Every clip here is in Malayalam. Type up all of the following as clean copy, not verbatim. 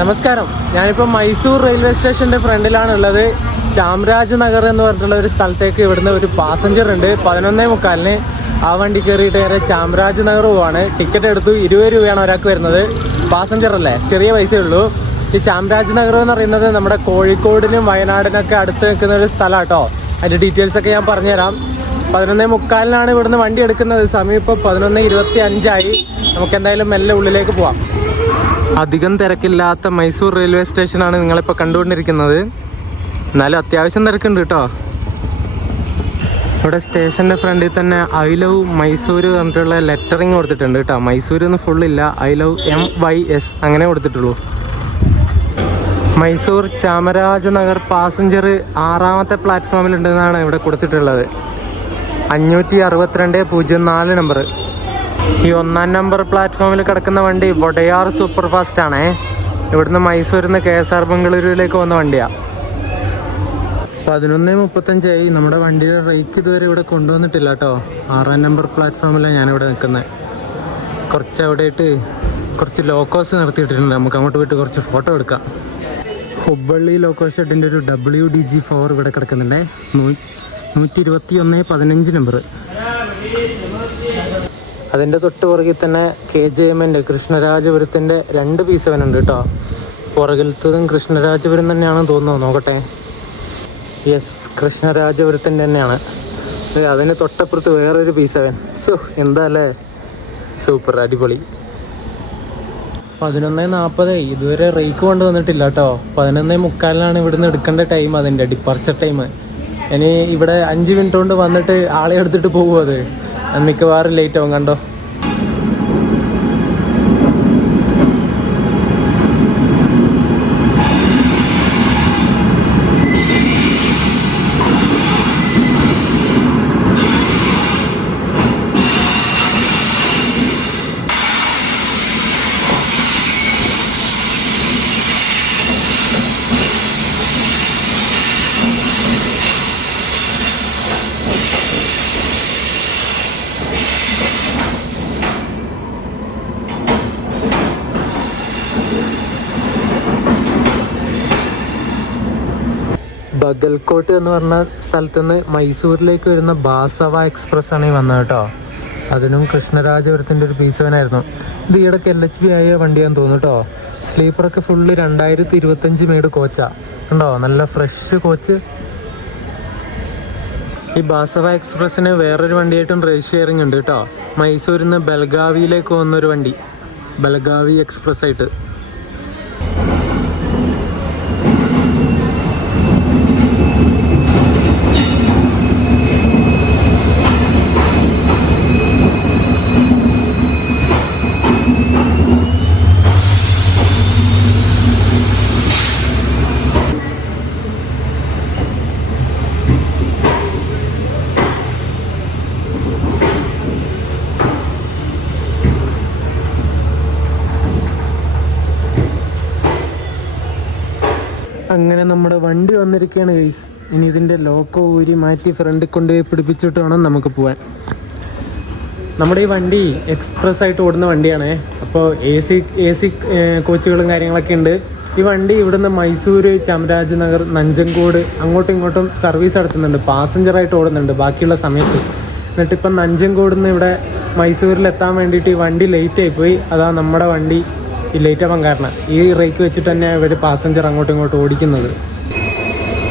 നമസ്കാരം. ഞാനിപ്പോൾ മൈസൂർ റെയിൽവേ സ്റ്റേഷൻ്റെ ഫ്രണ്ടിലാണുള്ളത്. ചാംരാജ് നഗർ എന്ന് പറഞ്ഞിട്ടുള്ള ഒരു സ്ഥലത്തേക്ക് ഇവിടുന്ന് ഒരു പാസഞ്ചർ ഉണ്ട് 11:45. ആ വണ്ടി കയറിയിട്ട് നേരെ ചാംരാജ് നഗർ പോവാണ്. ടിക്കറ്റ് എടുത്തു 20 രൂപയാണ് ഒരാൾക്ക് വരുന്നത്. പാസഞ്ചർ അല്ലേ, ചെറിയ പൈസയേ ഉള്ളൂ. ഈ ചാംരാജ് നഗർ എന്ന് പറയുന്നത് നമ്മുടെ കോഴിക്കോടിനും വയനാടിനൊക്കെ അടുത്ത് നിൽക്കുന്ന ഒരു സ്ഥലമാണ് കേട്ടോ. അതിൻ്റെ ഡീറ്റെയിൽസൊക്കെ ഞാൻ പറഞ്ഞുതരാം. 11:45 ഇവിടുന്ന് വണ്ടി എടുക്കുന്നത്. സമയം ഇപ്പോൾ 11:25. നമുക്ക് എന്തായാലും മെല്ലെ ഉള്ളിലേക്ക് പോവാം. അധികം തിരക്കില്ലാത്ത മൈസൂർ റെയിൽവേ സ്റ്റേഷനാണ് നിങ്ങളിപ്പോൾ കണ്ടുകൊണ്ടിരിക്കുന്നത്. എന്നാലും അത്യാവശ്യം തിരക്കുണ്ട് കേട്ടോ. ഇവിടെ സ്റ്റേഷൻ്റെ ഫ്രണ്ടിൽ തന്നെ ഐ ലവ് മൈസൂർ പറഞ്ഞിട്ടുള്ള ലെറ്ററിങ് കൊടുത്തിട്ടുണ്ട് കേട്ടോ. മൈസൂർ ഒന്നും ഫുള്ളില്ല, ഐ ലവ് MYS അങ്ങനെ കൊടുത്തിട്ടുള്ളൂ. മൈസൂർ ചാമരാജ് നഗർ പാസഞ്ചർ 6ാമത്തെ പ്ലാറ്റ്ഫോമിലുണ്ടെന്നാണ് ഇവിടെ കൊടുത്തിട്ടുള്ളത്. 562.04 നമ്പർ. ഈ 1ാം നമ്പർ പ്ലാറ്റ്ഫോമിൽ കിടക്കുന്ന വണ്ടി വൊഡയാർ സൂപ്പർ ഫാസ്റ്റ് ആണേ. ഇവിടുന്ന് മൈസൂരിൽ നിന്ന് KSR ബംഗളൂരുവിലേക്ക് വന്ന വണ്ടിയാണ്. 11:35. നമ്മുടെ വണ്ടിയുടെ റേക്ക് ഇതുവരെ ഇവിടെ കൊണ്ടുവന്നിട്ടില്ല കേട്ടോ. 6ാം നമ്പർ പ്ലാറ്റ്ഫോമിലാണ് ഞാനിവിടെ നിൽക്കുന്നത്. കുറച്ച് അവിടെയായിട്ട് കുറച്ച് ലോക്കോസ് നിർത്തിയിട്ടിട്ടുണ്ട്. നമുക്ക് അങ്ങോട്ട് പോയിട്ട് കുറച്ച് ഫോട്ടോ എടുക്കാം. ഹുബ്ബള്ളി ലോക്കോ ഷെഡിൻ്റെ ഒരു WDG4 ഇവിടെ കിടക്കുന്നുണ്ടേ. 121.15 നമ്പർ. അതിൻ്റെ തൊട്ട് പുറകിൽ തന്നെ KJMൻ്റെ കൃഷ്ണരാജപുരത്തിൻ്റെ 2 P7 ഉണ്ട് കേട്ടോ. പുറകിലത്തതും കൃഷ്ണരാജപുരം തന്നെയാണെന്ന് തോന്നുന്നു, നോക്കട്ടെ. യെസ്, കൃഷ്ണരാജപുരത്തിൻ്റെ തന്നെയാണ്. അതിന് തൊട്ടപ്പുറത്ത് വേറൊരു P7. എന്താ അല്ലേ, സൂപ്പർ, അടിപൊളി. 11:40. ഇതുവരെ റേക്ക് കൊണ്ട് വന്നിട്ടില്ല കേട്ടോ. 11:45 ഇവിടുന്ന് എടുക്കേണ്ട ടൈം, അതിൻ്റെ ഡിപ്പാർച്ചർ ടൈം. ഇനി ഇവിടെ 5 മിനിറ്റ് കൊണ്ട് വന്നിട്ട് ആളെ എടുത്തിട്ട് പോകും. അത് മിക്കവാറും ലേറ്റ് ആവും കണ്ടോ. ബഗൽകോട്ട് എന്ന് പറഞ്ഞ സ്ഥലത്തുനിന്ന് മൈസൂരിലേക്ക് വരുന്ന ബാസവ എക്സ്പ്രസ് ആണ് ഈ വന്നത് കേട്ടോ. അതിനും കൃഷ്ണരാജപുരത്തിൻ്റെ ഒരു P7 ആയിരുന്നു. ഇത് ഈയിടയ്ക്ക് LHB ആയ വണ്ടിയാന്ന് തോന്നുന്നു കേട്ടോ. സ്ലീപ്പറൊക്കെ ഫുള്ള് 2025 മെയ്ഡ് കോച്ചാണ് ഉണ്ടോ, നല്ല ഫ്രഷ് കോച്ച്. ഈ ബാസവ എക്സ്പ്രസ്സിന് വേറൊരു വണ്ടിയായിട്ടും റേസ് ഷെയറിംഗ് ഉണ്ട് കേട്ടോ. മൈസൂരിൽ നിന്ന് ബെൽഗാവിയിലേക്ക് വന്നൊരു വണ്ടി, ബെൽഗാവി എക്സ്പ്രസ് ആയിട്ട്. അങ്ങനെ നമ്മുടെ വണ്ടി വന്നിരിക്കുകയാണ് ഗൈസ്. ഇനി ഇതിൻ്റെ ലോക്കോ ഊരി മാറ്റി ഫ്രണ്ടിൽ കൊണ്ടുപോയി പിടിപ്പിച്ചിട്ട് വേണം നമുക്ക് പോകാൻ. നമ്മുടെ ഈ വണ്ടി എക്സ്പ്രസ് ആയിട്ട് ഓടുന്ന വണ്ടിയാണ്. അപ്പോൾ AC കോച്ചുകളും കാര്യങ്ങളൊക്കെ ഉണ്ട്. ഈ വണ്ടി ഇവിടുന്ന് മൈസൂർ, ചാമരാജ് നഗർ, നഞ്ചൻകോട് അങ്ങോട്ടും ഇങ്ങോട്ടും സർവീസ് നടത്തുന്നുണ്ട്. പാസഞ്ചറായിട്ട് ഓടുന്നുണ്ട് ബാക്കിയുള്ള സമയത്ത്. എന്നിട്ടിപ്പം നഞ്ചൻകോട് നിന്ന് ഇവിടെ മൈസൂരിലെത്താൻ വേണ്ടിയിട്ട് ഈ വണ്ടി ലേറ്റ് ആയിപ്പോയി. അതാ നമ്മുടെ വണ്ടി ഈ ലേറ്റ് ആവാൻ കാരണം. ഈ റേക്ക് വെച്ചിട്ട് തന്നെ ഇവർ പാസഞ്ചർ അങ്ങോട്ടും ഇങ്ങോട്ടും ഓടിക്കുന്നത്.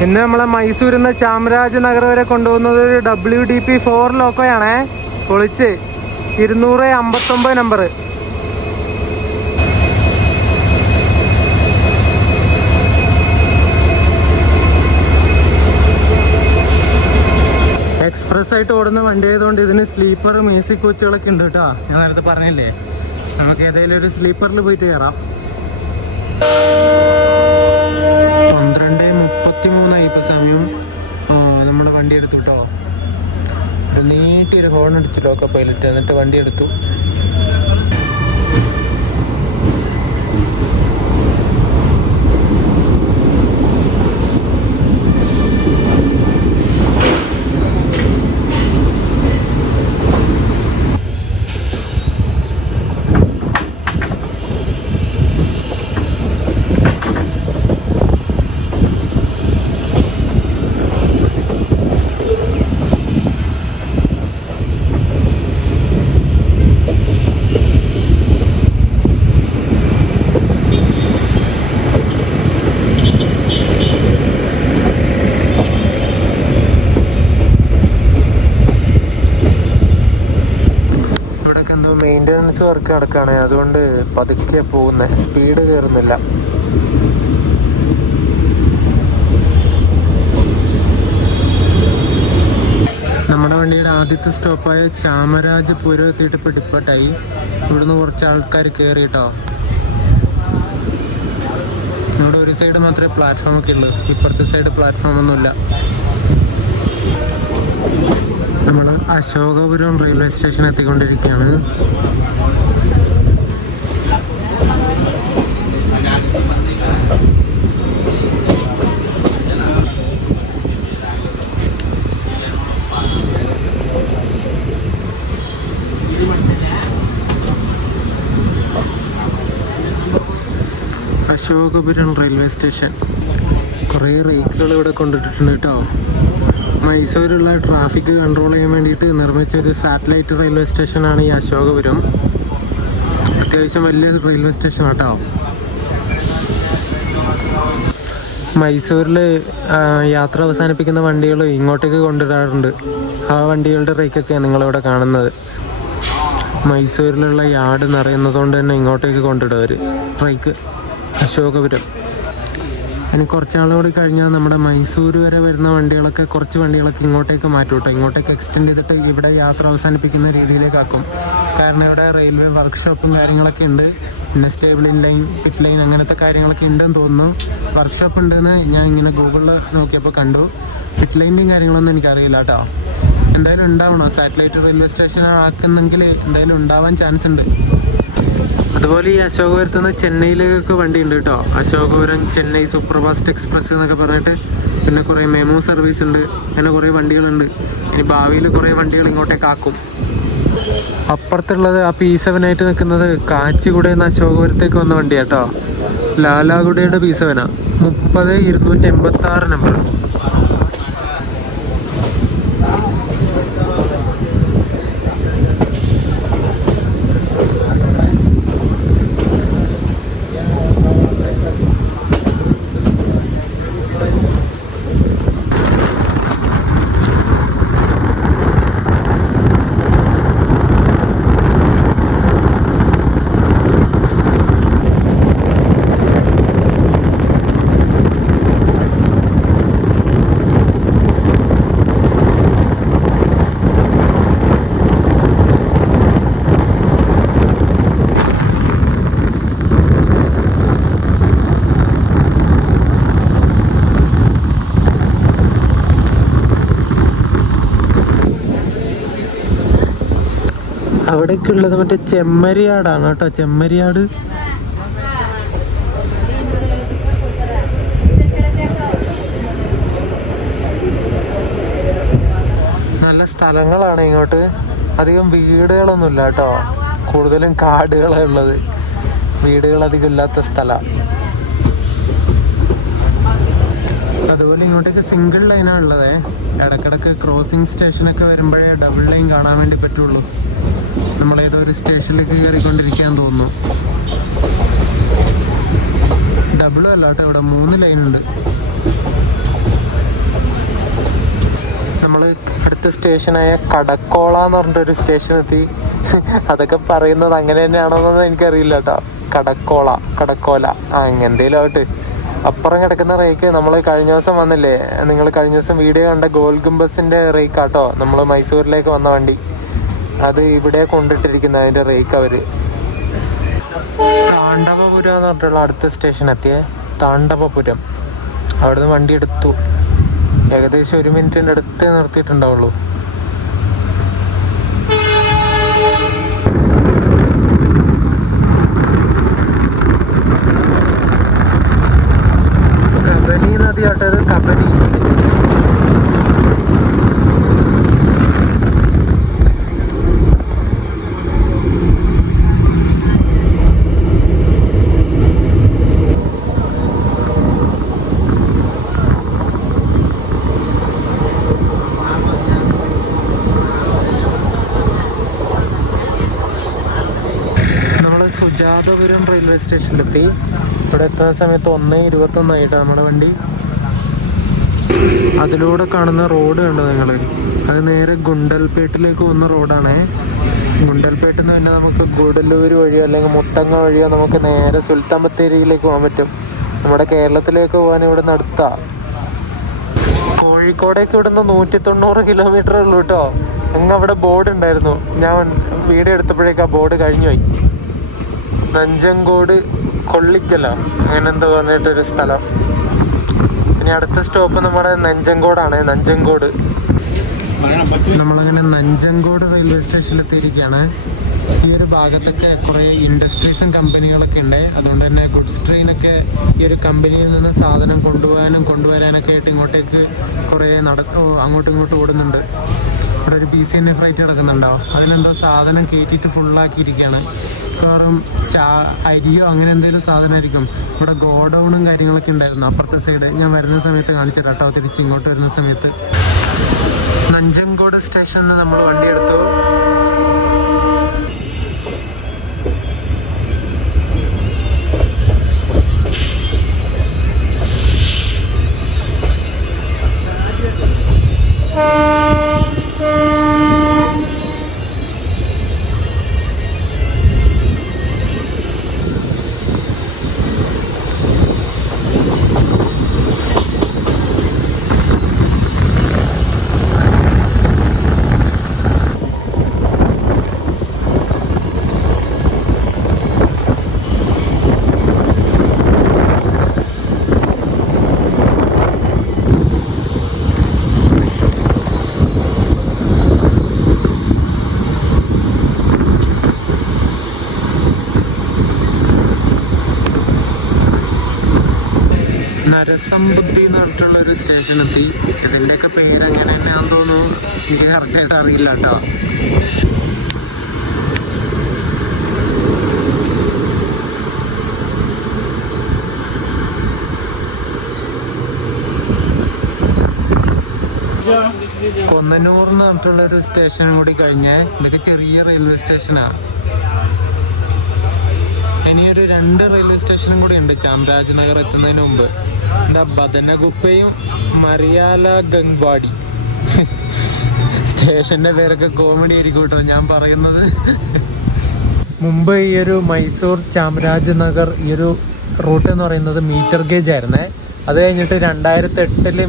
ഇന്ന് നമ്മളെ മൈസൂരിൽ നിന്ന് ചാമരാജ് നഗർ വരെ കൊണ്ടുപോകുന്നത് ഒരു WDP4 ലോക്കോയാണേ. പൊളിച്ച് 259 നമ്പർ. എക്സ്പ്രസ് ആയിട്ട് ഓടുന്ന വണ്ടി ആയതുകൊണ്ട് ഇതിന് സ്ലീപ്പറും AC കോച്ചുകളൊക്കെ ഉണ്ട് കേട്ടോ. ഞാൻ നേരത്തെ പറഞ്ഞില്ലേ, നമുക്ക് ഏതെങ്കിലും ഒരു സ്ലീപ്പറിൽ പോയിട്ട് കയറാം. 12:33 ഇപ്പോൾ സമയം. നമ്മുടെ വണ്ടി എടുത്തു കേട്ടോ. നീട്ടിയൊരു ഹോൺ അടിച്ചു ലോക്കോ പൈലറ്റ്, എന്നിട്ട് വണ്ടി എടുത്തു. വർക്ക് നടക്കുകയാണ്, അതുകൊണ്ട് പതുക്കെ പോകുന്നത്, സ്പീഡ് കയറുന്നില്ല. നമ്മുടെ വണ്ടിയുടെ ആദ്യത്തെ സ്റ്റോപ്പായ ചാമരാജപുരം എത്തിയിട്ട് ഇപ്പോൾ ഡിപ്പോട്ടായി. ഇവിടുന്ന് കുറച്ച് ആൾക്കാർ കയറി കേട്ടോ. ഇവിടെ ഒരു സൈഡ് മാത്രമേ പ്ലാറ്റ്ഫോമൊക്കെ ഉള്ളൂ, ഇപ്പുറത്തെ സൈഡ് പ്ലാറ്റ്ഫോമൊന്നുമില്ല. നമ്മൾ അശോകപുരം റെയിൽവേ സ്റ്റേഷൻ എത്തിക്കൊണ്ടിരിക്കുകയാണ്. അശോകപുരം റെയിൽവേ സ്റ്റേഷൻ കുറേ റേക്കുകൾ ഇവിടെ കൊണ്ടിട്ടിട്ടുണ്ട് കേട്ടോ. മൈസൂരുള്ള ട്രാഫിക് കൺട്രോൾ ചെയ്യാൻ വേണ്ടിയിട്ട് നിർമ്മിച്ച ഒരു സാറ്റലൈറ്റ് റെയിൽവേ സ്റ്റേഷനാണ് ഈ അശോകപുരം. അത്യാവശ്യം വലിയ റെയിൽവേ സ്റ്റേഷൻ കേട്ടോ. മൈസൂരിൽ യാത്ര അവസാനിപ്പിക്കുന്ന വണ്ടികൾ ഇങ്ങോട്ടേക്ക് കൊണ്ടുവരാറുണ്ട്. ആ വണ്ടികളുടെ റേക്കൊക്കെയാണ് നിങ്ങളിവിടെ കാണുന്നത്. മൈസൂരിലുള്ള യാർഡ് നിറയുന്നതുകൊണ്ട് തന്നെ ഇങ്ങോട്ടേക്ക് കൊണ്ടിടും അവർ റേക്ക്. അശോകപുരം ഇനി കുറച്ചാളും കൂടി കഴിഞ്ഞാൽ നമ്മുടെ മൈസൂർ വരെ വരുന്ന വണ്ടികളൊക്കെ, കുറച്ച് വണ്ടികളൊക്കെ ഇങ്ങോട്ടേക്ക് മാറ്റും കേട്ടോ. ഇങ്ങോട്ടേക്ക് എക്സ്റ്റെൻഡ് ചെയ്തിട്ട് ഇവിടെ യാത്ര അവസാനിപ്പിക്കുന്ന രീതിയിലേക്കാക്കും. കാരണം ഇവിടെ റെയിൽവേ വർക്ക്ഷോപ്പും കാര്യങ്ങളൊക്കെ ഉണ്ട്. പിന്നെ സ്റ്റേബിളിംഗ് ലൈൻ, പിറ്റ് ലൈൻ, അങ്ങനത്തെ കാര്യങ്ങളൊക്കെ ഉണ്ടെന്ന് തോന്നുന്നു. വർക്ക്ഷോപ്പ് ഉണ്ടെന്ന് ഞാൻ ഇങ്ങനെ ഗൂഗിളിൽ നോക്കിയപ്പോൾ കണ്ടു. പിറ്റ് ലൈൻ്റെയും കാര്യങ്ങളൊന്നും എനിക്കറിയില്ല കേട്ടോ. എന്തായാലും ഉണ്ടാവണോ, സാറ്റലൈറ്റ് റെയിൽവേ സ്റ്റേഷൻ ആക്കുന്നെങ്കിൽ എന്തായാലും ഉണ്ടാവാൻ ചാൻസ് ഉണ്ട്. അതുപോലെ ഈ അശോകപുരത്ത് നിന്ന് ചെന്നൈയിലേക്കൊക്കെ വണ്ടി ഉണ്ട് കേട്ടോ. അശോകപുരം ചെന്നൈ സൂപ്പർഫാസ്റ്റ് എക്സ്പ്രസ് എന്നൊക്കെ പറഞ്ഞിട്ട്. പിന്നെ കുറേ മെമു സർവീസ് ഉണ്ട്, അങ്ങനെ കുറേ വണ്ടികളുണ്ട്. ഇനി ഭാവിയിൽ കുറേ വണ്ടികൾ ഇങ്ങോട്ടേക്ക് ആക്കും. അപ്പുറത്തുള്ളത് ആ P7 ആയിട്ട് നിൽക്കുന്നത് കാച്ചിഗുഡയിൽ നിന്ന് അശോകപുരത്തേക്ക് വന്ന വണ്ടിയാണ് കേട്ടോ. ലാലാഗുഡയുടെ P7 30-286 നമ്പർ. അവിടേക്ക് ഉള്ളത് മറ്റേ ചെമ്മരിയാടാണ് കേട്ടോ. ചെമ്മരിയാട് നല്ല സ്ഥലങ്ങളാണ് ഇങ്ങോട്ട്. അധികം വീടുകളൊന്നുമില്ല കേട്ടോ, കൂടുതലും കാടുകളാണ് ഉള്ളത്. വീടുകൾ അധികം ഇല്ലാത്ത സ്ഥലമാണ്. അതുപോലെ ഇങ്ങോട്ടേക്ക് സിംഗിൾ ലൈനാണ് ഉള്ളത്. ഇടയ്ക്കിടയ്ക്ക് ക്രോസിംഗ് സ്റ്റേഷനൊക്കെ വരുമ്പോഴേ ഡബിൾ ലൈൻ കാണാൻ വേണ്ടി പറ്റുള്ളൂ. നമ്മളേതോ ഒരു സ്റ്റേഷനിലേക്ക് കയറിക്കൊണ്ടിരിക്കാൻ തോന്നുന്നു. ഡബിളും അല്ല കേട്ടോ, ഇവിടെ 3 ലൈനുണ്ട്. നമ്മൾ അടുത്ത സ്റ്റേഷനായ കടക്കോള എന്ന് പറഞ്ഞിട്ടൊരു സ്റ്റേഷൻ എത്തി. അതൊക്കെ പറയുന്നത് അങ്ങനെ തന്നെയാണോന്നൊന്നും എനിക്കറിയില്ല കേട്ടോ. കടക്കോല എന്തേലും ആവട്ടെ. അപ്പുറം കിടക്കുന്ന റേക്ക് നമ്മൾ കഴിഞ്ഞ ദിവസം വന്നില്ലേ, നിങ്ങൾ കഴിഞ്ഞ ദിവസം വീഡിയോ കണ്ട ഗോൾ ഗംബസിൻ്റെ റേക്കാട്ടോ നമ്മൾ മൈസൂരിലേക്ക് വന്ന വണ്ടി. അത് ഇവിടെ കൊണ്ടിട്ടിരിക്കുന്നത്, അതിൻ്റെ റേക്ക് അവർ. താണ്ഡവപുരം എന്ന് പറഞ്ഞിട്ടുള്ള അടുത്ത സ്റ്റേഷൻ എത്തിയേ, താണ്ഡവപുരം. അവിടുന്ന് വണ്ടി എടുത്തു. ഏകദേശം 1 മിനിറ്റിൻ്റെ അടുത്ത് നിർത്തിയിട്ടുണ്ടാവുള്ളൂ. കബനി നദി ആട്ടോ, ഇത് കബനി. സുജാതപുരം റെയിൽവേ സ്റ്റേഷനിലെത്തി. ഇവിടെ എത്തുന്ന സമയത്ത് 1:21 ആയിട്ടാണ് നമ്മുടെ വണ്ടി. അതിലൂടെ കാണുന്ന റോഡ് കണ്ടോ നിങ്ങൾ? അത് നേരെ ഗുണ്ടൽപേട്ടിലേക്ക് പോകുന്ന റോഡാണേ. ഗുണ്ടൽപേട്ടിൽ നിന്ന് പിന്നെ നമുക്ക് ഗുഡല്ലൂർ വഴിയോ അല്ലെങ്കിൽ മുത്തങ്ങ വഴിയോ നമുക്ക് നേരെ സുൽത്താൻ ബത്തേരിയിലേക്ക് പോകാൻ പറ്റും. നമ്മുടെ കേരളത്തിലേക്ക് പോകാൻ ഇവിടെ നിന്ന് അടുത്താ. കോഴിക്കോടേക്ക് ഇവിടെ നിന്ന് 190 കിലോമീറ്റർ ഉള്ളൂ കേട്ടോ. അങ്ങ് അവിടെ ബോർഡ് ഉണ്ടായിരുന്നു, ഞാൻ വീഡിയോ എടുത്തപ്പോഴേക്ക് ആ ബോർഡ് കഴിഞ്ഞു പോയി. നഞ്ചങ്കോട് കൊള്ളിക്കല അങ്ങനെ എന്തോ പറഞ്ഞിട്ടൊരു സ്ഥലം. ഇനി അടുത്ത സ്റ്റോപ്പ് നമ്മുടെ നഞ്ചങ്കോടാണ്. നഞ്ചങ്കോട് നമ്മളങ്ങനെ നഞ്ചങ്കോട് റെയിൽവേ സ്റ്റേഷനിൽ എത്തിയിരിക്കുകയാണ്. ഈ ഒരു ഭാഗത്തൊക്കെ കുറേ ഇൻഡസ്ട്രീസും കമ്പനികളൊക്കെ ഉണ്ട്. അതുകൊണ്ട് തന്നെ ഗുഡ്സ് ട്രെയിനൊക്കെ ഈ ഒരു കമ്പനിയിൽ നിന്ന് സാധനം കൊണ്ടുപോകാനും കൊണ്ടുവരാനൊക്കെ ആയിട്ട് ഇങ്ങോട്ടേക്ക് കുറേ അങ്ങോട്ടും ഇങ്ങോട്ടും ഓടുന്നുണ്ട്. ഇവിടെ ഒരു BCNA ഫ്ലൈറ്റ് കിടക്കുന്നുണ്ടോ, അതിനെന്തോ സാധനം കയറ്റിയിട്ട് ഫുള്ളാക്കിയിരിക്കുകയാണ്. മിക്കവാറും അരിയോ അങ്ങനെ എന്തെങ്കിലും സാധനമായിരിക്കും. ഇവിടെ ഗോഡൗണും കാര്യങ്ങളൊക്കെ ഉണ്ടായിരുന്നു അപ്പുറത്തെ സൈഡ്. ഞാൻ വരുന്ന സമയത്ത് കാണിച്ചു കേട്ടോ, തിരിച്ച് ഇങ്ങോട്ട് വരുന്ന സമയത്ത്. നഞ്ചങ്കോട് സ്റ്റേഷനിൽ നിന്ന് നമ്മൾ വണ്ടി എടുത്തു. നരസംബുദ്ധി എന്ന് പറഞ്ഞിട്ടുള്ള ഒരു സ്റ്റേഷനെത്തി. ഇതിൻ്റെയൊക്കെ പേര് അങ്ങനെ തന്നെയാണെന്ന് തോന്നുന്നു, എനിക്ക് കറക്റ്റായിട്ട് അറിയില്ല കേട്ടോ. കൊന്നനൂർ എന്ന് പറഞ്ഞിട്ടുള്ളൊരു സ്റ്റേഷനും കൂടി കഴിഞ്ഞ് ഇതൊക്കെ ചെറിയ റെയിൽവേ സ്റ്റേഷനാണ്. ഇനിയൊരു 2 റെയിൽവേ സ്റ്റേഷനും കൂടി ഉണ്ട് ചാമരാജനഗർ എത്തുന്നതിന് മുമ്പ്. എന്താ ബദനഗുപ്പയും മറിയാല ഗംഗ്വാടി. സ്റ്റേഷൻ്റെ പേരൊക്കെ കോമഡി ആയിരിക്കും കേട്ടോ ഞാൻ പറയുന്നത്. മുമ്പ് ഈ ഒരു മൈസൂർ ചാമരാജനഗർ ഈ ഒരു റൂട്ട് എന്ന് പറയുന്നത് മീറ്റർ ഗേജ് ആയിരുന്നേ. അത് കഴിഞ്ഞിട്ട് 2008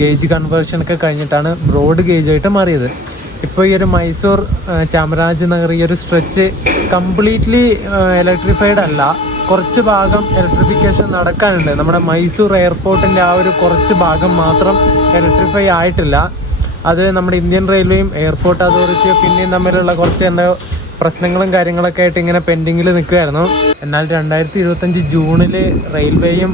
ഗേജ് കൺവേർഷനൊക്കെ കഴിഞ്ഞിട്ടാണ് ബ്രോഡ് ഗേജ് ആയിട്ട് മാറിയത്. ഇപ്പോൾ ഈ ഒരു മൈസൂർ ചാമരാജനഗർ ഈ ഒരു സ്ട്രെച്ച് കംപ്ലീറ്റ്ലി ഇലക്ട്രിഫൈഡ് അല്ല, കുറച്ച് ഭാഗം ഇലക്ട്രിഫിക്കേഷൻ നടക്കാനുണ്ട്. നമ്മുടെ മൈസൂർ എയർപോർട്ടിൻ്റെ ആ ഒരു കുറച്ച് ഭാഗം മാത്രം ഇലക്ട്രിഫൈ ആയിട്ടില്ല. അത് നമ്മുടെ ഇന്ത്യൻ റെയിൽവേയും എയർപോർട്ട് അതോറിറ്റി ഓഫ് ഇന്ത്യയും തമ്മിലുള്ള കുറച്ച് എന്താ പ്രശ്നങ്ങളും കാര്യങ്ങളൊക്കെ ആയിട്ട് ഇങ്ങനെ പെൻഡിങ്ങിൽ നിൽക്കുകയായിരുന്നു. എന്നാൽ 2025 ജൂണിൽ റെയിൽവേയും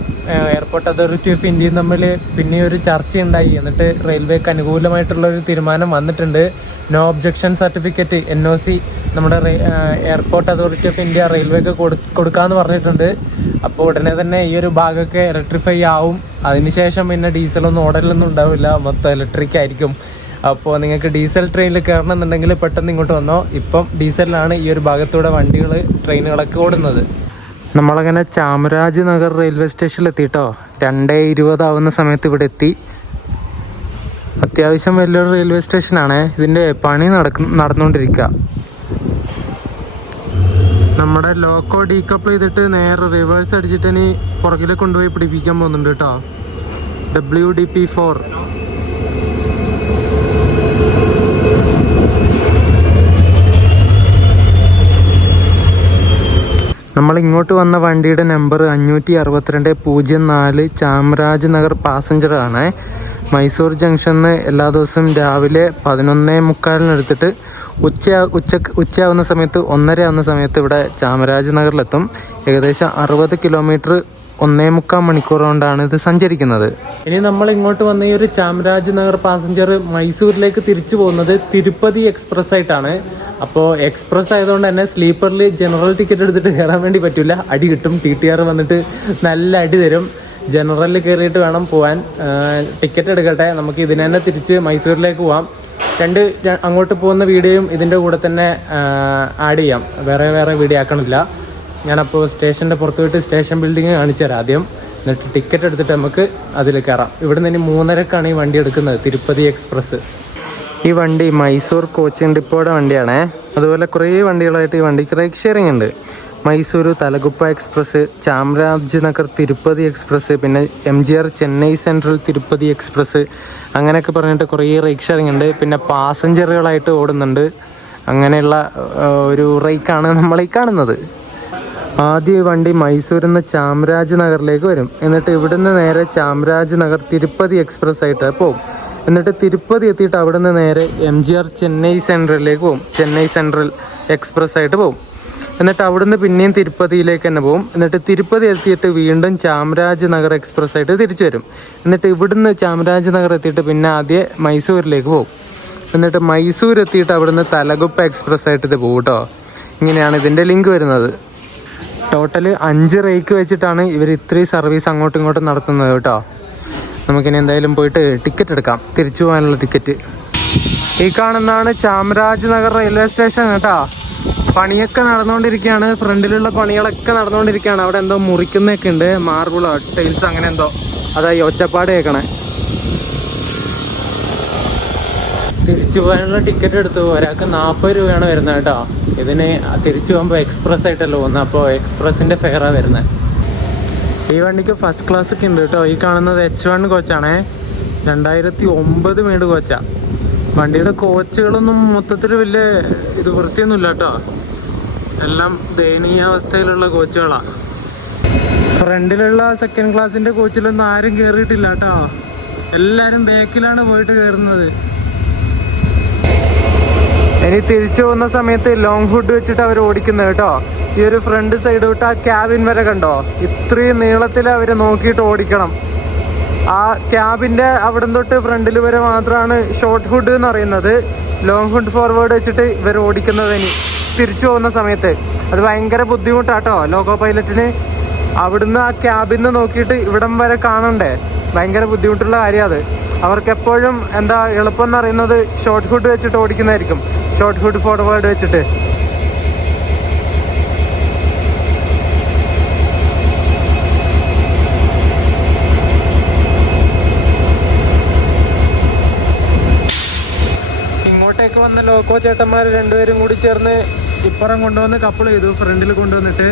എയർപോർട്ട് അതോറിറ്റി ഓഫ് ഇന്ത്യയും തമ്മിൽ പിന്നെ ഒരു ചർച്ചയുണ്ടായി. എന്നിട്ട് റെയിൽവേക്ക് അനുകൂലമായിട്ടുള്ളൊരു തീരുമാനം വന്നിട്ടുണ്ട്. നോ ഒബ്ജക്ഷൻ സർട്ടിഫിക്കറ്റ് NOC നമ്മുടെ എയർപോർട്ട് അതോറിറ്റി ഓഫ് ഇന്ത്യ റെയിൽവേക്ക് കൊടുക്കാമെന്ന് പറഞ്ഞിട്ടുണ്ട്. അപ്പോൾ ഉടനെ തന്നെ ഈ ഒരു ഭാഗമൊക്കെ ഇലക്ട്രിഫൈ ആവും. അതിനുശേഷം പിന്നെ ഡീസലൊന്നും ഓടലൊന്നും ഉണ്ടാവില്ല, മൊത്തം ഇലക്ട്രിക് ആയിരിക്കും. അപ്പോൾ നിങ്ങൾക്ക് ഡീസൽ ട്രെയിനിൽ കയറണം എന്നുണ്ടെങ്കിൽ പെട്ടെന്ന് ഇങ്ങോട്ട് വന്നോ. ഇപ്പം ഡീസലിലാണ് ഈ ഒരു ഭാഗത്തൂടെ വണ്ടികൾ ട്രെയിനുകളൊക്കെ ഓടുന്നത്. നമ്മളങ്ങനെ ചാമരാജനഗർ റെയിൽവേ സ്റ്റേഷനിൽ എത്തിയിട്ടോ. 2:20 ആവുന്ന സമയത്ത് ഇവിടെ എത്തി. അത്യാവശ്യം വലിയൊരു റെയിൽവേ സ്റ്റേഷനാണ്. ഇതിൻ്റെ പണി നടന്നുകൊണ്ടിരിക്കുക. നമ്മുടെ ലോക്കോ ഡീകപ്പിൾ ചെയ്തിട്ട് നേരെ റിവേഴ്സ് അടിച്ചിട്ട് ഇനി പുറകിൽ കൊണ്ടുപോയി പിടിപ്പിക്കാൻ പോകുന്നുണ്ട് കേട്ടോ. WDP4. നമ്മൾ ഇങ്ങോട്ട് വന്ന വണ്ടിയുടെ നമ്പർ 56204 ചാമരാജനഗർ പാസഞ്ചറാണ്. മൈസൂർ ജംഗ്ഷനിൽ എല്ലാ ദിവസവും രാവിലെ 11:45 എടുത്തിട്ട് ഉച്ചയാവുന്ന സമയത്ത് 1:30 ആവുന്ന സമയത്ത് ഇവിടെ ചാമരാജനഗറിലെത്തും. ഏകദേശം 60 കിലോമീറ്റർ 1.25 മണിക്കൂർ കൊണ്ടാണ് ഇത് സഞ്ചരിക്കുന്നത്. ഇനി നമ്മൾ ഇങ്ങോട്ട് വന്ന ഈ ഒരു ചാമരാജനഗർ പാസഞ്ചർ മൈസൂരിലേക്ക് തിരിച്ചു പോകുന്നത് തിരുപ്പതി എക്സ്പ്രസ് ആയിട്ടാണ്. അപ്പോൾ എക്സ്പ്രസ് ആയതുകൊണ്ട് തന്നെ സ്ലീപ്പറിൽ ജനറൽ ടിക്കറ്റ് എടുത്തിട്ട് കയറാൻ വേണ്ടി പറ്റില്ല, അടി കിട്ടും. TTR വന്നിട്ട് നല്ല അടി തരും. ജനറലിൽ കയറിയിട്ട് വേണം പോകാൻ. ടിക്കറ്റ് എടുക്കട്ടെ, നമുക്ക് ഇതിനെ തന്നെ തിരിച്ച് മൈസൂരിലേക്ക് പോവാം. അങ്ങോട്ട് പോകുന്ന വീഡിയോയും ഇതിൻ്റെ കൂടെ തന്നെ ആഡ് ചെയ്യാം, വേറെ വീഡിയോ ആക്കണില്ല. ഞാനപ്പോൾ സ്റ്റേഷൻ്റെ പുറത്ത് പോയിട്ട് സ്റ്റേഷൻ ബിൽഡിങ് കാണിച്ചു തരാം ആദ്യം. എന്നിട്ട് ടിക്കറ്റ് എടുത്തിട്ട് നമുക്ക് അതിൽ കയറാം. ഇവിടെ നിന്ന് 3:30ക്കാണ് ഈ വണ്ടി എടുക്കുന്നത്, തിരുപ്പതി എക്സ്പ്രസ്. ഈ വണ്ടി മൈസൂർ കോച്ചിങ് ഡിപ്പോയുടെ വണ്ടിയാണേ. അതുപോലെ കുറേ വണ്ടികളായിട്ട് ഈ വണ്ടിക്ക് റൈഡ് ഷെയറിംഗ് ഉണ്ട്. മൈസൂർ തലകുപ്പ എക്സ്പ്രസ്, ചാമരാജനഗർ തിരുപ്പതി എക്സ്പ്രസ്, പിന്നെ MGR Chennai central Tirupati express, അങ്ങനെയൊക്കെ പറഞ്ഞിട്ട് കുറേ റൈഡ് ഷെയറിംഗ് ഉണ്ട്. പിന്നെ പാസഞ്ചറുകളായിട്ട് ഓടുന്നുണ്ട്. അങ്ങനെയുള്ള ഒരു റൈക്കാണ് നമ്മളീ കാണുന്നത്. ആദ്യം ഈ വണ്ടി മൈസൂരിൽ നിന്ന് ചാമരാജനഗറിലേക്ക് വരും. എന്നിട്ട് ഇവിടുന്ന് നേരെ ചാമരാജനഗർ തിരുപ്പതി എക്സ്പ്രസ് ആയിട്ട് പോകും. എന്നിട്ട് തിരുപ്പതി എത്തിയിട്ട് അവിടുന്ന് നേരെ MGR ചെന്നൈ സെൻട്രലിലേക്ക് പോകും. ചെന്നൈ സെൻട്രൽ എക്സ്പ്രസ് ആയിട്ട് പോകും. എന്നിട്ട് അവിടുന്ന് പിന്നെയും തിരുപ്പതിയിലേക്ക് തന്നെ പോകും. എന്നിട്ട് തിരുപ്പതി എത്തിയിട്ട് വീണ്ടും ചാമരാജനഗർ എക്സ്പ്രസ് ആയിട്ട് തിരിച്ചു വരും. എന്നിട്ട് ഇവിടുന്ന് ചാമരാജനഗർ എത്തിയിട്ട് പിന്നെ ആദ്യം മൈസൂരിലേക്ക് പോകും. എന്നിട്ട് മൈസൂർ എത്തിയിട്ട് അവിടുന്ന് തലകുപ്പ എക്സ്പ്രസ് ആയിട്ട് ഇത് പോകും കേട്ടോ. ഇങ്ങനെയാണ് ഇതിൻ്റെ ലിങ്ക് വരുന്നത്. ടോട്ടൽ 5 റേക്ക് വെച്ചിട്ടാണ് ഇവർ ഇത്രയും സർവീസ് അങ്ങോട്ടും ഇങ്ങോട്ടും നടത്തുന്നത് കേട്ടോ. നമുക്കിനി എന്തായാലും പോയിട്ട് ടിക്കറ്റ് എടുക്കാം, തിരിച്ചു പോകാനുള്ള ടിക്കറ്റ്. ഈ കാണുന്നതാണ് ചാമരാജനഗർ റെയിൽവേ സ്റ്റേഷൻ കേട്ടോ. പണിയൊക്കെ നടന്നുകൊണ്ടിരിക്കുകയാണ്. ഫ്രണ്ടിലുള്ള പണികളൊക്കെ നടന്നുകൊണ്ടിരിക്കുകയാണ്. അവിടെ എന്തോ മുറിക്കുന്നൊക്കെ ഉണ്ട്, മാർബിളോ ടൈൽസ് അങ്ങനെ എന്തോ. അതായി ഒച്ചപ്പാട് കേൾക്കണേ. തിരിച്ചു പോകാനുള്ള ടിക്കറ്റ് എടുത്തു. ഒരാൾക്ക് 40 രൂപയാണ് വരുന്നത് കേട്ടോ. ഇതിന് തിരിച്ചു പോകുമ്പോൾ എക്സ്പ്രസ് ആയിട്ടല്ലോ പോകുന്നത്, അപ്പോൾ എക്സ്പ്രസിൻ്റെ ഫെയറാണ് വരുന്നത്. ഈ വണ്ടിക്ക് ഫസ്റ്റ് ക്ലാസ് ഒക്കെ ഉണ്ട് കേട്ടോ. ഈ കാണുന്നത് H1 കോച്ചാണേ. 2009 മേഡ് കോച്ചാണ്. വണ്ടിയുടെ കോച്ചുകളൊന്നും മൊത്തത്തിൽ വലിയ വൃത്തിയൊന്നുമില്ല കേട്ടോ. എല്ലാം ദയനീയാവസ്ഥയിലുള്ള കോച്ചുകളാണ്. ഫ്രണ്ടിലുള്ള സെക്കൻഡ് ക്ലാസ്സിൻ്റെ കോച്ചിലൊന്നും ആരും കയറിയിട്ടില്ല കേട്ടോ. എല്ലാവരും ബാക്കിലാണ് പോയിട്ട് കയറുന്നത്. ഇനി തിരിച്ചു പോകുന്ന സമയത്ത് ലോങ് ഹുഡ് വെച്ചിട്ട് അവർ ഓടിക്കുന്നത് കേട്ടോ. ഈ ഒരു ഫ്രണ്ട് സൈഡ് തൊട്ട് ആ ക്യാബിൻ വരെ കണ്ടോ, ഇത്രയും നീളത്തിൽ അവർ നോക്കിയിട്ട് ഓടിക്കണം. ആ ക്യാബിൻ്റെ അവിടെ തൊട്ട് ഫ്രണ്ടിൽ വരെ മാത്രമാണ് ഷോർട്ട് ഹുഡ് എന്ന് പറയുന്നത്. ലോങ് ഹുഡ് ഫോർവേഡ് വെച്ചിട്ട് ഇവർ ഓടിക്കുന്നത് ഇനി തിരിച്ചു പോകുന്ന സമയത്ത്. അത് ഭയങ്കര ബുദ്ധിമുട്ടാട്ടോ ലോക്കോ പൈലറ്റിന്. അവിടുന്ന് ആ ക്യാബിൽ നിന്ന് നോക്കിയിട്ട് ഇവിടം വരെ കാണണ്ടേ, ഭയങ്കര ബുദ്ധിമുട്ടുള്ള കാര്യമാണ് അത്. അവർക്കെപ്പോഴും എന്താ എളുപ്പം എന്ന് പറയുന്നത് ഷോർട്ട് ഹുഡ് വെച്ചിട്ട് ഓടിക്കുന്നതായിരിക്കും. ഷോർട്ട് ഹുഡ് ഫോർവേഡ് വെച്ചിട്ട്. ഇങ്ങോട്ടേക്ക് വന്ന ലോക്കോ ചേട്ടന്മാർ രണ്ടുപേരും കൂടി ചേർന്ന് ഇപ്പുറം കൊണ്ടുവന്ന് കപ്പിൾ ചെയ്തു, ഫ്രണ്ടിൽ കൊണ്ടുവന്നിട്ട്.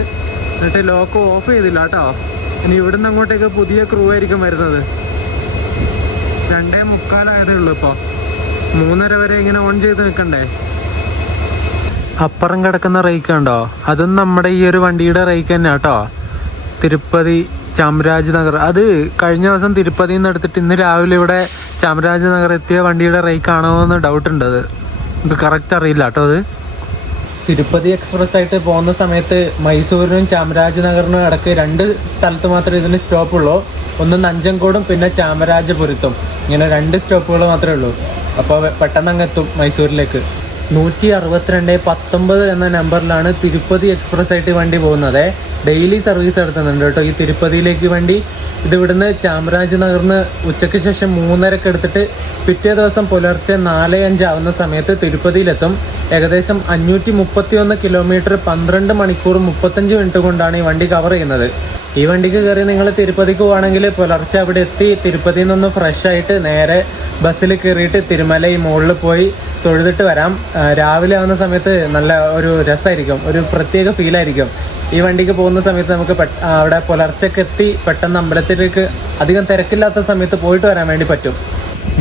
എന്നിട്ട് ലോക്കോ ഓഫ് ചെയ്തില്ല കേട്ടോ. ഇനി ഇവിടുന്ന് അങ്ങോട്ടേക്ക് പുതിയ ക്രൂ ആയിരിക്കും വരുന്നത്. 2:45 ഉള്ളൂ ഇപ്പോൾ. 3:30 വരെ ഇങ്ങനെ ഓൺ ചെയ്ത് നിൽക്കണ്ടേ. അപ്പുറം കിടക്കുന്ന റേക്ക് ഉണ്ടോ, അതും നമ്മുടെ ഈ ഒരു വണ്ടിയുടെ റേക്ക് തന്നെ കേട്ടോ. തിരുപ്പതി ചാമരാജനഗർ. അത് കഴിഞ്ഞ ദിവസം തിരുപ്പതിയിൽ നിന്ന് എടുത്തിട്ട് ഇന്ന് രാവിലെ ഇവിടെ ചാമരാജനഗർ എത്തിയ വണ്ടിയുടെ റേക്ക് ആണോ എന്ന് ഡൗട്ട് ഉണ്ട്. അത് നമുക്ക് കറക്റ്റ് അറിയില്ല കേട്ടോ. അത് തിരുപ്പതി എക്സ്പ്രസ് ആയിട്ട് പോകുന്ന സമയത്ത് മൈസൂരിനും ചാമരാജനഗറിനും ഇടയ്ക്ക് 2 സ്ഥലത്ത് മാത്രമേ ഇതിന് സ്റ്റോപ്പുള്ളൂ. ഒന്ന് നഞ്ചൻകോടും പിന്നെ ചാമരാജപുരത്തും. ഇങ്ങനെ 2 സ്റ്റോപ്പുകൾ മാത്രമേ ഉള്ളൂ. അപ്പോൾ പെട്ടെന്ന് അങ്ങ് എത്തും മൈസൂരിലേക്ക്. 162-19 എന്ന നമ്പറിലാണ് തിരുപ്പതി എക്സ്പ്രസ് ആയിട്ട് വണ്ടി പോകുന്നത്. ഡെയിലി സർവീസ് നടത്തുന്നുണ്ട് കേട്ടോ ഈ തിരുപ്പതിയിലേക്ക് വണ്ടി. ഇത് ഇവിടുന്ന് ചാമരാജനഗറിന് ഉച്ചയ്ക്ക് ശേഷം 3:30 എടുത്തിട്ട് പിറ്റേ ദിവസം പുലർച്ചെ 4:05 ആവുന്ന സമയത്ത് തിരുപ്പതിയിലെത്തും. ഏകദേശം 531 കിലോമീറ്റർ 12 മണിക്കൂർ 35 മിനിറ്റ് കൊണ്ടാണ് ഈ വണ്ടി കവർ ചെയ്യുന്നത്. ഈ വണ്ടിക്ക് കയറി നിങ്ങൾ തിരുപ്പതിക്ക് പോവുകയാണെങ്കിൽ പുലർച്ചെ അവിടെ എത്തി തിരുപ്പതിയിൽ നിന്ന് ഫ്രഷ് ആയിട്ട് നേരെ ബസ്സിൽ കയറിയിട്ട് തിരുമല ഈ മുകളിൽ പോയി തൊഴുതിട്ട് വരാം. രാവിലെ ആവുന്ന സമയത്ത് നല്ല ഒരു രസമായിരിക്കും, ഒരു പ്രത്യേക ഫീലായിരിക്കും. ഈ വണ്ടിക്ക് പോകുന്ന സമയത്ത് നമുക്ക് അവിടെ പുലർച്ചയ്ക്ക് എത്തി പെട്ടെന്ന് അമ്പലത്തിലേക്ക് അധികം തിരക്കില്ലാത്ത സമയത്ത് പോയിട്ട് വരാൻ വേണ്ടി പറ്റും.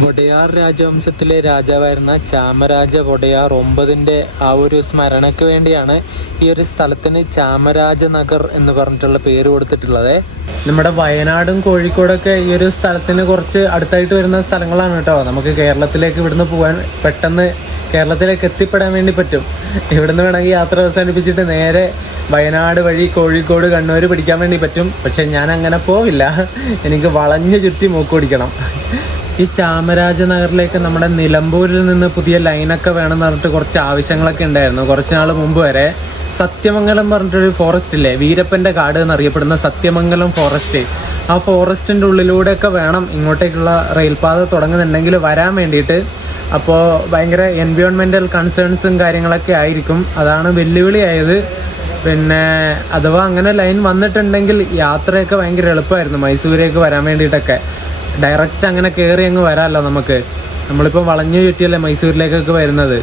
വൊഡയാർ രാജവംശത്തിലെ രാജാവായിരുന്ന ചാമരാജ വൊഡയാർ 9ന്റെ ആ ഒരു സ്മരണയ്ക്ക് വേണ്ടിയാണ് ഈ ഒരു സ്ഥലത്തിന് ചാമരാജനഗർ എന്ന് പറഞ്ഞിട്ടുള്ള പേര് കൊടുത്തിട്ടുള്ളത്. നമ്മുടെ വയനാടും കോഴിക്കോടൊക്കെ ഈ ഒരു സ്ഥലത്തിന് കുറച്ച് അടുത്തായിട്ട് വരുന്ന സ്ഥലങ്ങളാണ് കേട്ടോ. നമുക്ക് കേരളത്തിലേക്ക് ഇവിടുന്ന് പോകാൻ പെട്ടെന്ന് കേരളത്തിലേക്ക് എത്തിപ്പെടാൻ വേണ്ടി പറ്റും. ഇവിടുന്ന് വേണമെങ്കിൽ യാത്ര അവസാനിപ്പിച്ചിട്ട് നേരെ വയനാട് വഴി കോഴിക്കോട് കണ്ണൂർ പിടിക്കാൻ വേണ്ടി പറ്റും. പക്ഷെ ഞാൻ അങ്ങനെ പോവില്ല, എനിക്ക് വളഞ്ഞു ചുറ്റി മൂക്കൊടിക്കണം. ഈ ചാമരാജനഗറിലേക്ക് നമ്മുടെ നിലമ്പൂരിൽ നിന്ന് പുതിയ ലൈനൊക്കെ വേണമെന്ന് പറഞ്ഞിട്ട് കുറച്ച് ആവശ്യങ്ങളൊക്കെ ഉണ്ടായിരുന്നു കുറച്ച് നാൾ മുമ്പ് വരെ. സത്യമംഗലം പറഞ്ഞിട്ടൊരു ഫോറസ്റ്റ് ഇല്ലേ, വീരപ്പൻ്റെ കാട് എന്നറിയപ്പെടുന്ന സത്യമംഗലം ഫോറസ്റ്റ്, ആ ഫോറസ്റ്റിൻ്റെ ഉള്ളിലൂടെയൊക്കെ വേണം ഇങ്ങോട്ടേക്കുള്ള റെയിൽപാത തുടങ്ങുന്നുണ്ടെങ്കിൽ വരാൻ വേണ്ടിയിട്ട്. അപ്പോൾ ഭയങ്കര എൻവയോൺമെൻറ്റൽ കൺസേൺസും കാര്യങ്ങളൊക്കെ ആയിരിക്കും, അതാണ് വെല്ലുവിളിയായത്. പിന്നെ അഥവാ അങ്ങനെ ലൈൻ വന്നിട്ടുണ്ടെങ്കിൽ യാത്രയൊക്കെ ഭയങ്കര എളുപ്പമായിരുന്നു മൈസൂരേക്ക് വരാൻ വേണ്ടിയിട്ടൊക്കെ. ഡയറക്റ്റ് അങ്ങനെ കയറി അങ്ങ് വരാമല്ലോ നമുക്ക്. നമ്മളിപ്പോൾ വളഞ്ഞു ചുറ്റിയല്ലേ മൈസൂരിലേക്കൊക്കെ വരുന്നത്.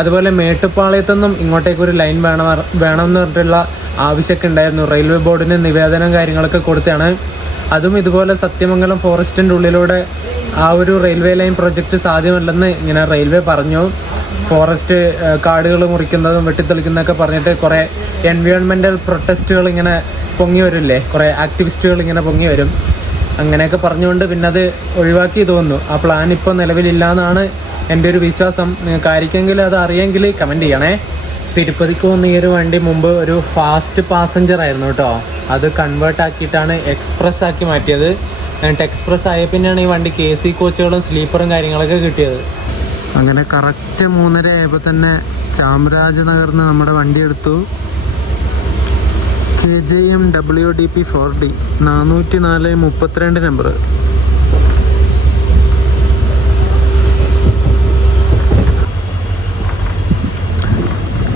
അതുപോലെ മേട്ടുപ്പാളയത്തുനിന്നും ഇങ്ങോട്ടേക്കൊരു ലൈൻ വേണമെന്ന് പറഞ്ഞിട്ടുള്ള ആവശ്യമൊക്കെ ഉണ്ടായിരുന്നു. റെയിൽവേ ബോർഡിന് നിവേദനം കാര്യങ്ങളൊക്കെ കൊടുത്താണ്. അതും ഇതുപോലെ സത്യമംഗലം ഫോറസ്റ്റിൻ്റെ ഉള്ളിലൂടെ ആ ഒരു റെയിൽവേ ലൈൻ പ്രൊജക്റ്റ് സാധ്യമല്ലെന്ന് ഇങ്ങനെ റെയിൽവേ പറഞ്ഞു. ഫോറസ്റ്റ് കാടുകൾ മുറിക്കുന്നതും വെട്ടിത്തെളിക്കുന്നതൊക്കെ പറഞ്ഞിട്ട് കുറേ എൻവയോൺമെൻറ്റൽ പ്രൊട്ടസ്റ്റുകൾ ഇങ്ങനെ പൊങ്ങി വരില്ലേ, കുറേ ആക്ടിവിസ്റ്റുകൾ ഇങ്ങനെ പൊങ്ങി വരും. അങ്ങനെയൊക്കെ പറഞ്ഞുകൊണ്ട് പിന്നെ അത് ഒഴിവാക്കി തോന്നുന്നു. ആ പ്ലാൻ ഇപ്പോൾ നിലവിലില്ല എന്നാണ് എൻ്റെ ഒരു വിശ്വാസം. നിങ്ങൾക്ക് ആയിരിക്കെങ്കിലും അത് അറിയെങ്കിൽ കമൻറ്റ് ചെയ്യണേ. തിരുപ്പതിക്ക് പോകുന്ന ഈ ഒരു വണ്ടി മുമ്പ് ഒരു ഫാസ്റ്റ് പാസഞ്ചർ ആയിരുന്നു കേട്ടോ. അത് കൺവേർട്ട് ആക്കിയിട്ടാണ് എക്സ്പ്രസ് ആക്കി മാറ്റിയത്. എന്നിട്ട് എക്സ്പ്രസ് ആയ പിന്നെയാണ് ഈ വണ്ടി AC കോച്ചുകളും സ്ലീപ്പറും കാര്യങ്ങളൊക്കെ കിട്ടിയത്. അങ്ങനെ കറക്റ്റ് 3:30 ആയപ്പോൾ തന്നെ ചാമരാജനഗറിൽ നിന്ന് നമ്മുടെ വണ്ടി എടുത്തു. KJM WDP 4D 404 number.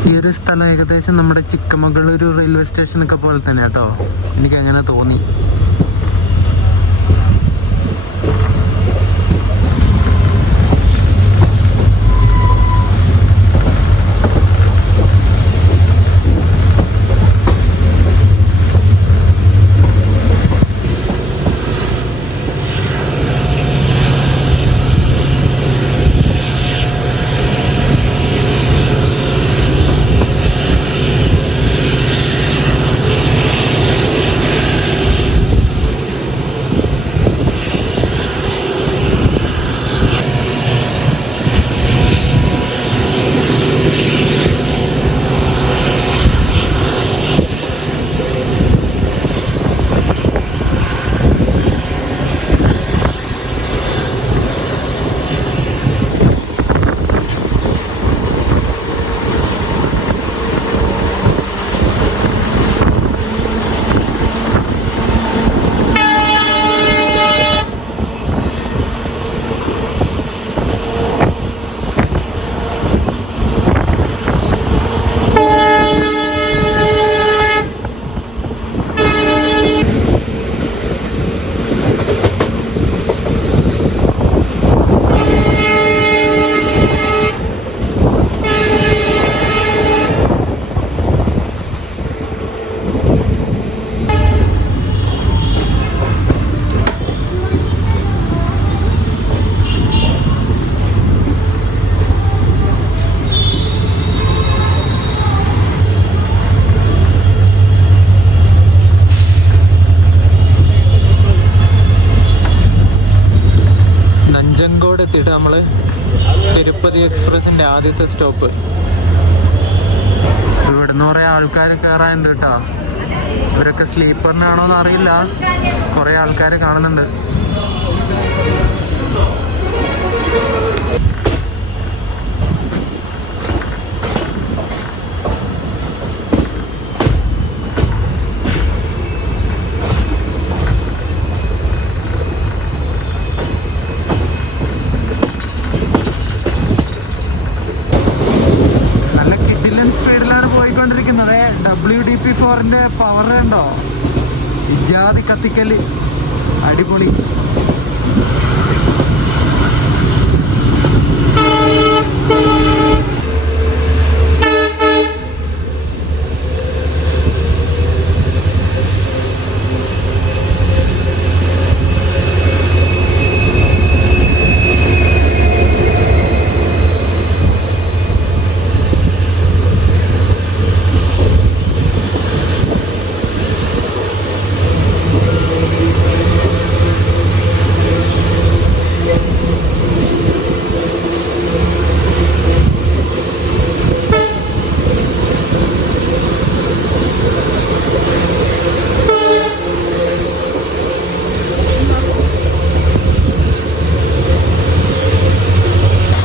ഈ ഒരു സ്ഥലം ഏകദേശം നമ്മുടെ ചിക്കമംഗളൂരു റെയിൽവേ സ്റ്റേഷനൊക്കെ പോലെ തന്നെ കേട്ടോ, എനിക്കങ്ങനെ തോന്നി. എത്തിയിട്ട് നമ്മൾ തിരുപ്പതി എക്സ്പ്രസിൻ്റെ ആദ്യത്തെ സ്റ്റോപ്പ്. ഇവിടുന്ന് കുറേ ആൾക്കാർ കയറാനുണ്ട് കേട്ടോ. ഇവരൊക്കെ സ്ലീപ്പറിനാണോ എന്ന് അറിയില്ല, കുറേ ആൾക്കാർ കാണുന്നുണ്ട്. WDP4ന്റെ പവർ ഉണ്ടോ, ഇജാതി കത്തിക്കല്, അടിപൊളി.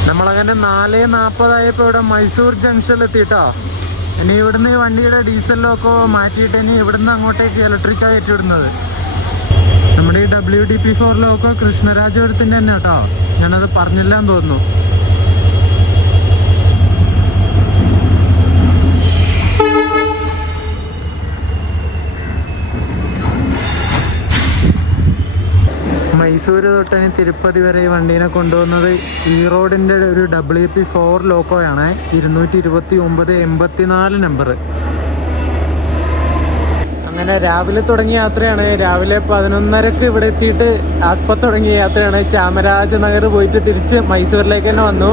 നമ്മളങ്ങനെ 4:40 ഇവിടെ മൈസൂർ ജംഗ്ഷനിൽ എത്തിയിട്ടോ. ഇനി ഇവിടുന്ന് ഈ വണ്ടിയുടെ ഡീസലിലൊക്കെ മാറ്റിയിട്ട് ഇനി ഇവിടുന്ന് അങ്ങോട്ടേക്ക് ഇലക്ട്രിക്കായി ഏറ്റിവിടുന്നത്. നമ്മുടെ ഈ WDP4 ലോക്കോ കൃഷ്ണരാജപുരത്തിൻ്റെ തന്നെ കേട്ടോ, ഞാനത് പറഞ്ഞില്ലാന്ന് തോന്നുന്നു. മൈസൂർ തൊട്ട് തിരുപ്പതി വരെ ഈ വണ്ടീനെ കൊണ്ടുവന്നത് ഈ റോഡിൻ്റെ ഒരു WP4 ലോക്കോയാണ്. 229 നമ്പർ. അങ്ങനെ രാവിലെ തുടങ്ങിയ യാത്രയാണ്. രാവിലെ 11:30 ഇവിടെ എത്തിയിട്ട് അപ്പം തുടങ്ങിയ യാത്രയാണ്. ചാമരാജനഗർ പോയിട്ട് തിരിച്ച് മൈസൂരിലേക്ക് തന്നെ വന്നു.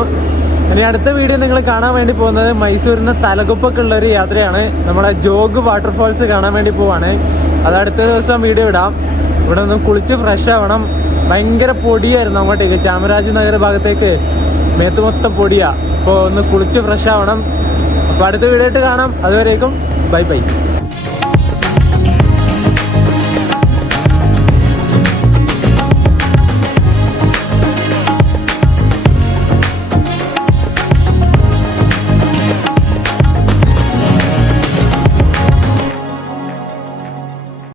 ഇനി അടുത്ത വീഡിയോ നിങ്ങൾ കാണാൻ വേണ്ടി പോകുന്നത് മൈസൂരിന് തലകുപ്പൊക്കെ ഉള്ളൊരു യാത്രയാണ്. നമ്മളെ ജോഗ് വാട്ടർഫാൾസ് കാണാൻ വേണ്ടി പോവാണ്. അത് അടുത്ത ദിവസം വീഡിയോ ഇടാം. ഇവിടെ ഒന്ന് കുളിച്ച് ഫ്രഷ് ആവണം. ഭയങ്കര പൊടിയായിരുന്നു അങ്ങോട്ടേക്ക്, ചാമരാജനഗർ ഭാഗത്തേക്ക് മേത്ത് മൊത്തം പൊടിയാണ്. അപ്പോൾ ഒന്ന് കുളിച്ച് ഫ്രഷ് ആവണം. അപ്പോൾ അടുത്ത വീഡിയോ ആയിട്ട് കാണാം. അതുവരേക്കും ബൈ ബൈ.